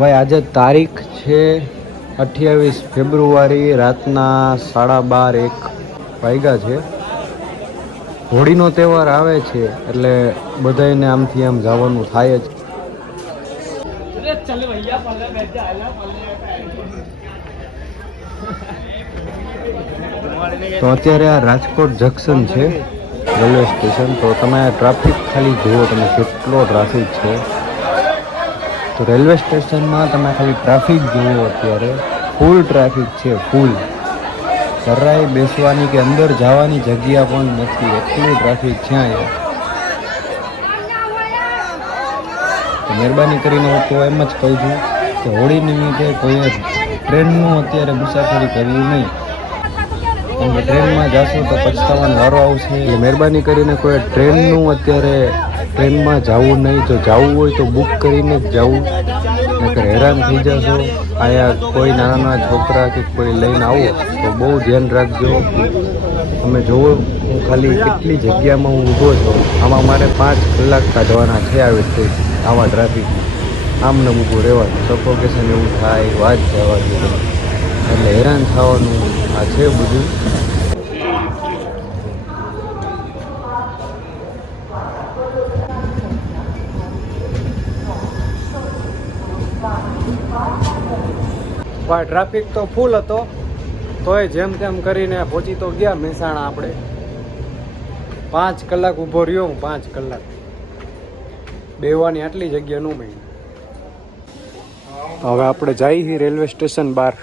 ભાઈ આજે તારીખ છે 28 ફેબ્રુઆરી, રાતના 12:30 વાગ્યા છે. હોળીનો તહેવાર આવે છે એટલે બધાને આમથી આમ જવાનું થાય જ. તો અત્યારે આ રાજકોટ જંકશન છે, રેલવે સ્ટેશન. તો તમે ટ્રાફિક ખાલી જુઓ, તમે કેટલો ટ્રાફિક છે. તો રેલવે સ્ટેશનમાં તમે ખાલી ટ્રાફિક જુઓ, અત્યારે ફૂલ ટ્રાફિક છે, ફૂલ. જરાય બેસવાની કે અંદર જવાની જગ્યા પણ નથી, એટલું ટ્રાફિક છે અહીંયા. તો મહેરબાની કરીને હું તો એમ જ કહું છું કે હોળી નિમિત્તે કોઈએ ટ્રેનનું અત્યારે મુસાફરી કરવી નહીં, કેમ કે ટ્રેનમાં જશો તો પછતાવાનો વારો આવશે. એટલે મહેરબાની કરીને કોઈ ટ્રેનમાં જવું નહીં. જો જવું હોય તો બુક કરીને જ જવું, નહીંતર હેરાન થઈ જશો. અહીંયા કોઈ નાના છોકરા કે કોઈ લઈને આવો તો બહુ ધ્યાન રાખજો. તમે જુઓ, હું ખાલી કેટલી જગ્યામાં હું ઊભો છું. આમાં મારે 5 કલાક કાઢવાના છે આવી રીતે, આવા ટ્રાફિક. આમને ઊભું રહેવાનું, સફોકેશન એવું થાય, વાત જવા જોઈએ. એટલે હેરાન થવાનું આ છે બધું. ભાઈ ટ્રાફિક તો ફૂલ હતો, તોય જેમ તેમ કરીને પહોંચી તો ગયા મહેસાણા. આપણે 5 કલાક ઊભો રહ્યો હું, 5 કલાક બેવાની આટલી જગ્યા ન મળી. હવે આપણે જઈએ રેલવે સ્ટેશન બહાર.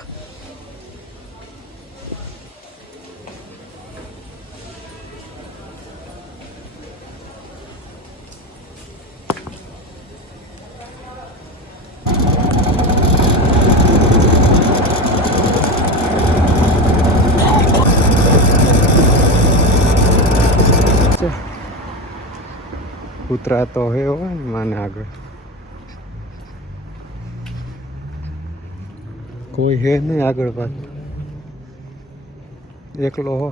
કૂતરા તો હે હોય માને આગળ, કોઈ હે નહીં આગળ પાછળ, એકલો હો.